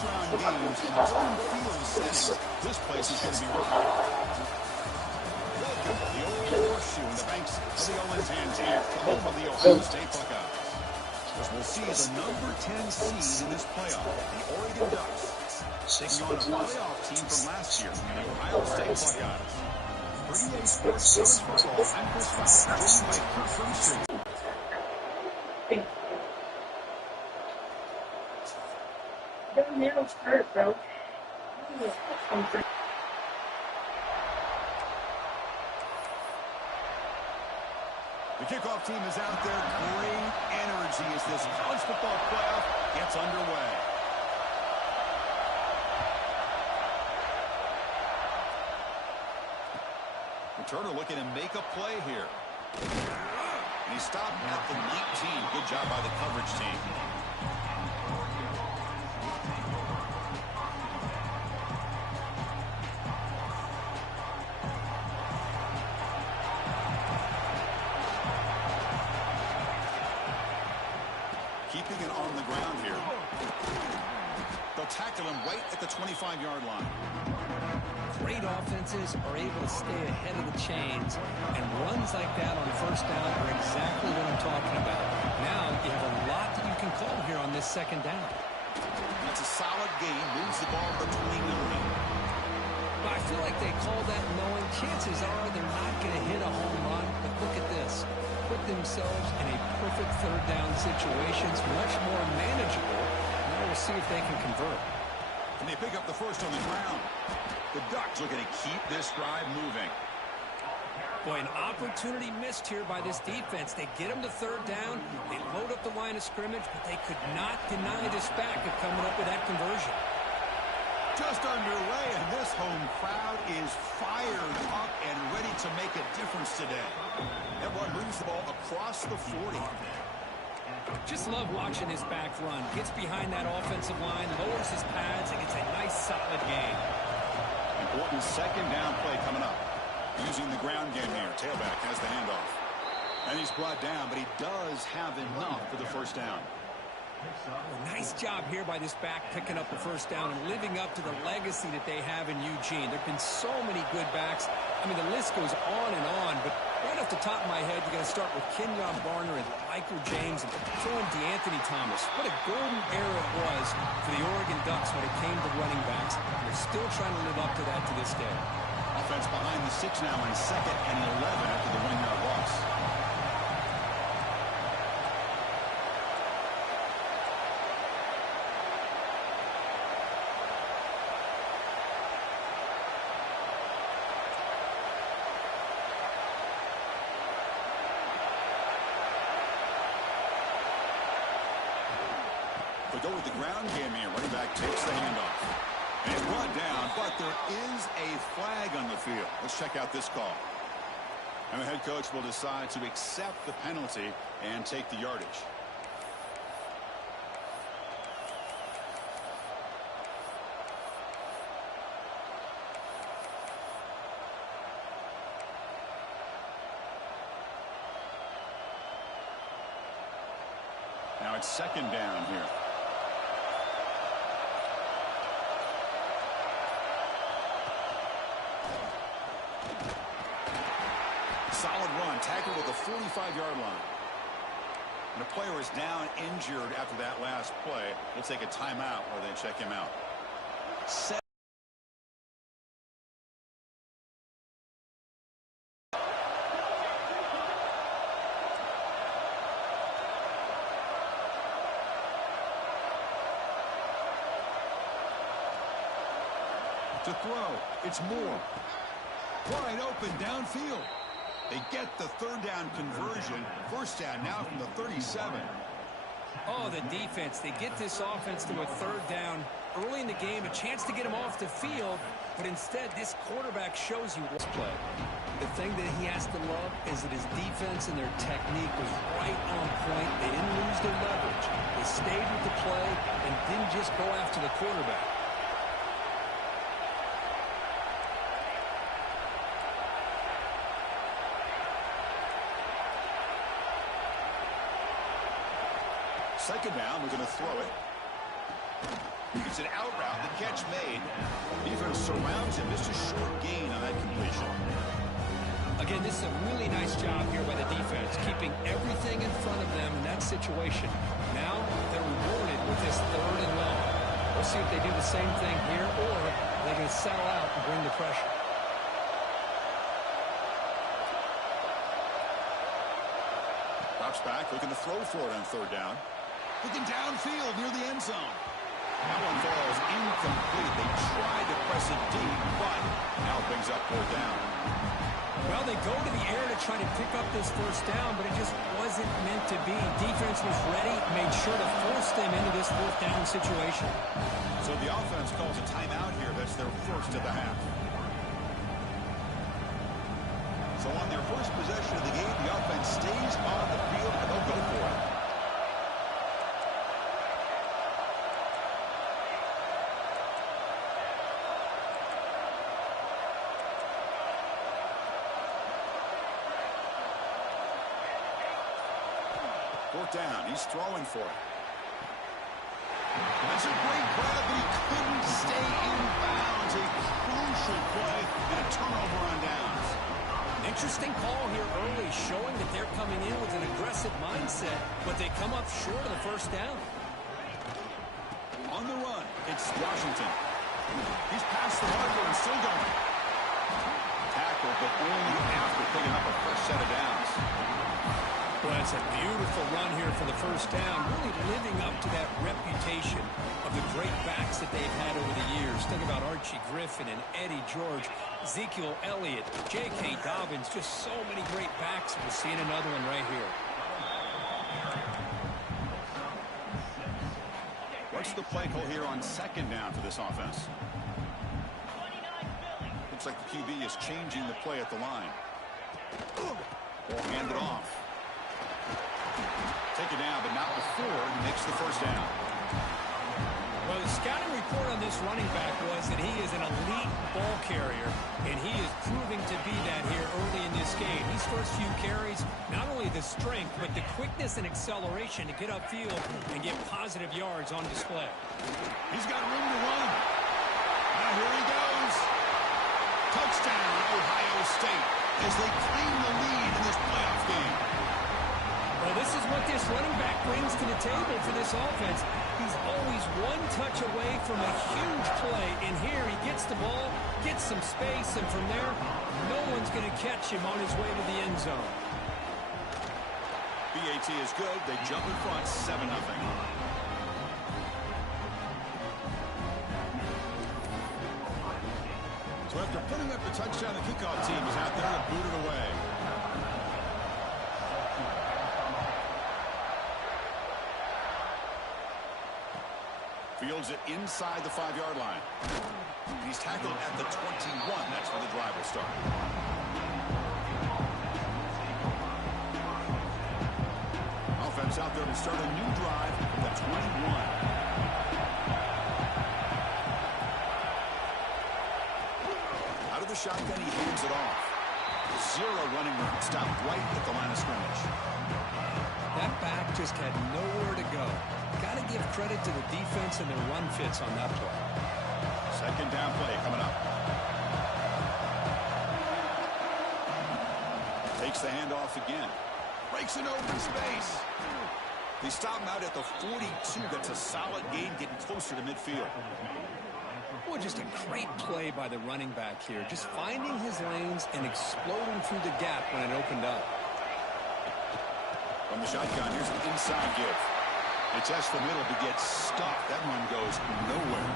first-round games in a home field setting, this place is going to be rocking. Welcome to the old horseshoe in the banks of the Owens Antique, the home of the Ohio State Buckeyes. As we'll see the number 10 seed in this playoff, the Oregon Ducks, taking on a playoff team from last year, the Ohio State Buckeyes. For EA Sports College Football, I'm Chris Fox, joined by Kurt from Street. Your nails hurt, bro. The kickoff team is out there. Great energy as this college football playoff gets underway. Returner looking to make a play here. And he stopped at the 19. Good job by the coverage team. Keeping it on the ground here. They'll tackle him right at the 25-yard line. Great offenses are able to stay ahead of the chains, and runs like that on first down are exactly what I'm talking about. Now you have a lot that you can call here on this second down. That's a solid gain. Moves the ball between the ring. But I feel like they call that knowing chances are they're not going to hit a home run. But look at this. Put themselves in a perfect third down situations, much more manageable. Now we'll see if they can convert. And they pick up the first on the ground. The Ducks looking to keep this drive moving. Boy, an opportunity missed here by this defense. They get them to third down. They load up the line of scrimmage, but they could not deny this back of coming up with that conversion. Just underway, and this home crowd is fired up and ready to make a difference today. Everyone moves the ball across the 40. Just love watching this back run. Gets behind that offensive line, lowers his pads, and gets a nice solid gain. Important second down play coming up. Using the ground game here. Tailback has the handoff. And he's brought down, but he does have enough for the first down. Nice job here by this back picking up the first down and living up to the legacy that they have in Eugene. There have been so many good backs. I mean, the list goes on and on, but right off the top of my head, you're going to start with Kenyon Barner and Michael James and throw in DeAnthony Thomas. What a golden era it was for the Oregon Ducks when it came to running backs. They're still trying to live up to that to this day. Offense behind the 6 now in 2nd and 11 after the 1-yard loss. They go with the ground game here. Running back takes the handoff. And it's brought down, but there is a flag on the field. Let's check out this call. And the head coach will decide to accept the penalty and take the yardage. Now it's second down here. Solid run, tackled at the 45-yard line. And a player is down injured after that last play. We'll take a timeout or they check him out. To throw, it's Moore. Wide open downfield. They get the third down conversion. First down now from the 37. Oh, the defense. They get this offense to a third down early in the game, a chance to get him off the field, but instead this quarterback shows you what's play. The thing that he has to love is that his defense and their technique was right on point. They didn't lose their leverage. They stayed with the play and didn't just go after the quarterback. Second down, we're going to throw it. It's an out route. The catch made. Defense surrounds him. Just a short gain on that completion. Again, this is a really nice job here by the defense, keeping everything in front of them in that situation. Now they're rewarded with this 3rd and long. We'll see if they do the same thing here, or they're going to settle out and bring the pressure. Drops back, looking to throw for it on 3rd down. Looking downfield near the end zone. That one falls incomplete. They tried to press it deep, but now brings up 4th down. Well, they go to the air to try to pick up this 1st down, but it just wasn't meant to be. Defense was ready, made sure to force them into this 4th down situation. So the offense calls a timeout here. That's their first of the half. So on their first possession of the game, the offense stays on the field, and they'll go for it. Fourth down. He's throwing for it. That's a great grab, but he couldn't stay in bounds. A crucial play and a turnover on downs. Interesting call here early, showing that they're coming in with an aggressive mindset, but they come up short of the 1st down. On the run, it's Washington. He's past the marker and still going. Tackle, but only after picking up a fresh set of downs. Well, it's a beautiful run here for the 1st down, really living up to that reputation of the great backs that they've had over the years. Think about Archie Griffin and Eddie George, Ezekiel Elliott, J.K. Dobbins, just so many great backs. We're seeing another one right here. What's the play call here on 2nd down for this offense? Looks like the QB is changing the play at the line. Or hand it off. Take it down, but not before he makes the 1st down. Well, the scouting report on this running back was that he is an elite ball carrier, and he is proving to be that here early in this game. These first few carries, not only the strength, but the quickness and acceleration to get upfield and get positive yards on display. He's got room to run. Now here he goes. Touchdown, Ohio State, as they claim the lead in this playoff game. Well, this is what this running back brings to the table for this offense. He's always one touch away from a huge play, and here he gets the ball, gets some space, and from there, no one's going to catch him on his way to the end zone. BAT is good. They jump in front, 7-0. So after putting up the touchdown, the kickoff team is out there to boot it away. Fields it inside the 5-yard line. He's tackled at the 21. That's where the drive will start. Offense out there to start a new drive from the 21. Out of the shotgun, he hands it off. 0 running room. Stopped right at the line of scrimmage. That back just had nowhere to go. Got to give credit to the defense and their run fits on that play. 2nd down play coming up. Takes the handoff again. Breaks an open space. They stop him out at the 42. That's a solid gain, getting closer to midfield. Well, just a great play by the running back here. Just finding his lanes and exploding through the gap when it opened up. From the shotgun, here's an inside give. They test the middle to get stuck. That one goes nowhere.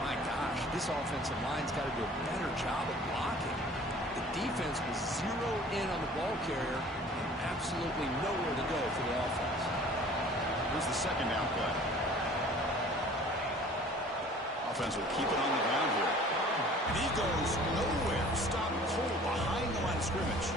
My gosh, this offensive line's got to do a better job of blocking. The defense was zeroed in on the ball carrier and absolutely nowhere to go for the offense. Here's the 2nd down play. Offense will keep it on the ground here. And he goes nowhere. Stop cold behind the line of scrimmage.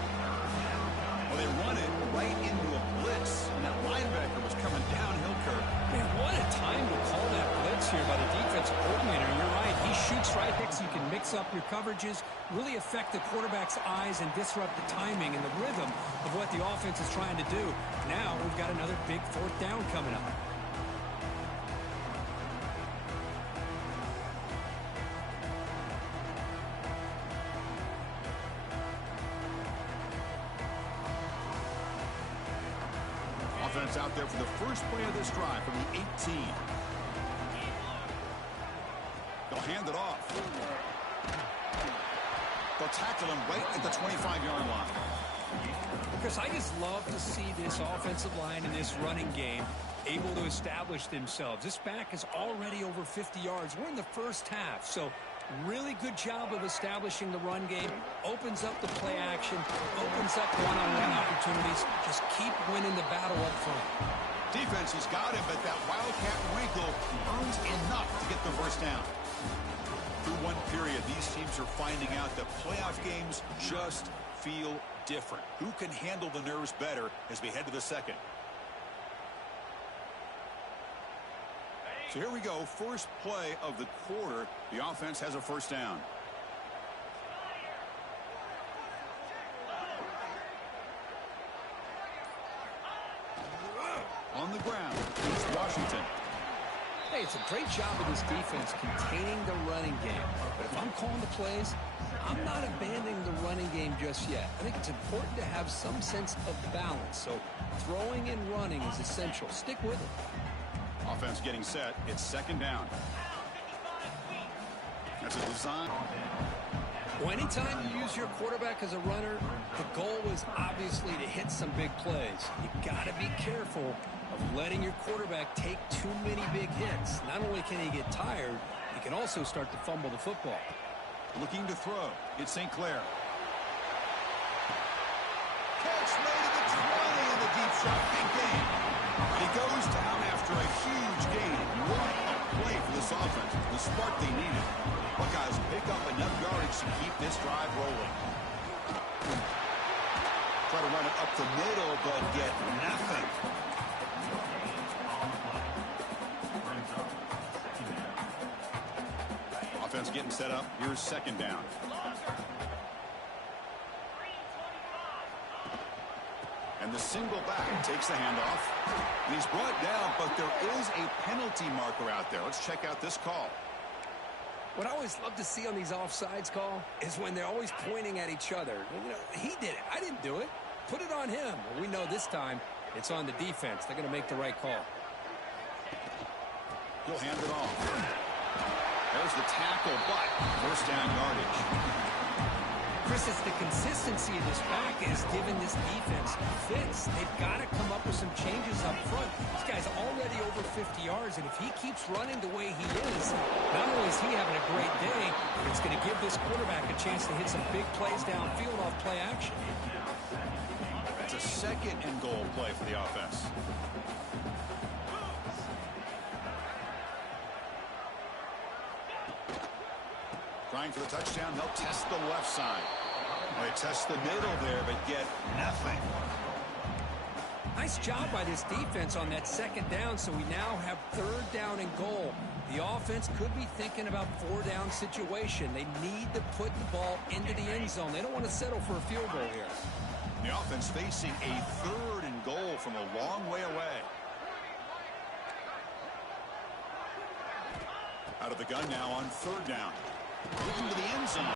Well, they run it right into a blitz, and that linebacker was coming downhill curve. Man, what a time to call that blitz here by the defensive coordinator. You're right. He shoots right next. You can mix up your coverages, really affect the quarterback's eyes, and disrupt the timing and the rhythm of what the offense is trying to do. Now we've got another big 4th down coming up. offense out there for the first play of this drive from the 18. They'll hand it off. They'll tackle him right at the 25-yard line. Chris, I just love to see this offensive line in this running game able to establish themselves. This back is already over 50 yards. We're in the first half, so really good job of establishing the run game. Opens up the play action, opens up one-on-one opportunities. Just keep winning the battle up front. Defense has got him, but that Wildcat wrinkle earns enough to get the first down. Through one period, these teams are finding out that playoff games just feel different. Who can handle the nerves better as we head to the second? So here we go. First play of the quarter. The offense has a first down. On the ground, it's Washington. Hey, it's a great job of this defense containing the running game. But if I'm calling the plays, I'm not abandoning the running game just yet. I think it's important to have some sense of balance. So throwing and running is essential. Stick with it. Offense getting set. It's second down. That's a design. Well, anytime you use your quarterback as a runner, the goal is obviously to hit some big plays. You got to be careful of letting your quarterback take too many big hits. Not only can he get tired, he can also start to fumble the football. Looking to throw. It's St. Clair. Catch made at the 20 in the deep shot. Big gain. He goes down after a huge gain. What a play for this offense. The spark they needed. Buckeyes pick up enough yardage to keep this drive rolling. Try to run it up the middle, but get nothing. Offense getting set up. Here's second down. And the single back takes the handoff. And he's brought down, but there is a penalty marker out there. Let's check out this call. What I always love to see on these offsides call is when they're always pointing at each other. You know, he did it. I didn't do it. Put it on him. Well, we know this time it's on the defense. They're going to make the right call. He'll hand it off. There's the tackle, but first down yardage. Chris, it's the consistency of this back is giving this defense fits. They've got to come up with some changes up front. This guy's already over 50 yards, and if he keeps running the way he is, not only is he having a great day, but it's going to give this quarterback a chance to hit some big plays downfield off play action. It's a second and goal play for the offense. Trying for the touchdown, they'll test the left side. They test the middle there, but get nothing. Nice job by this defense on that second down, so we now have third down and goal. The offense could be thinking about four-down situation. They need to put the ball into the end zone. They don't want to settle for a field goal here. The offense facing a third and goal from a long way away. Out of the gun now on third down. Looking to the end zone.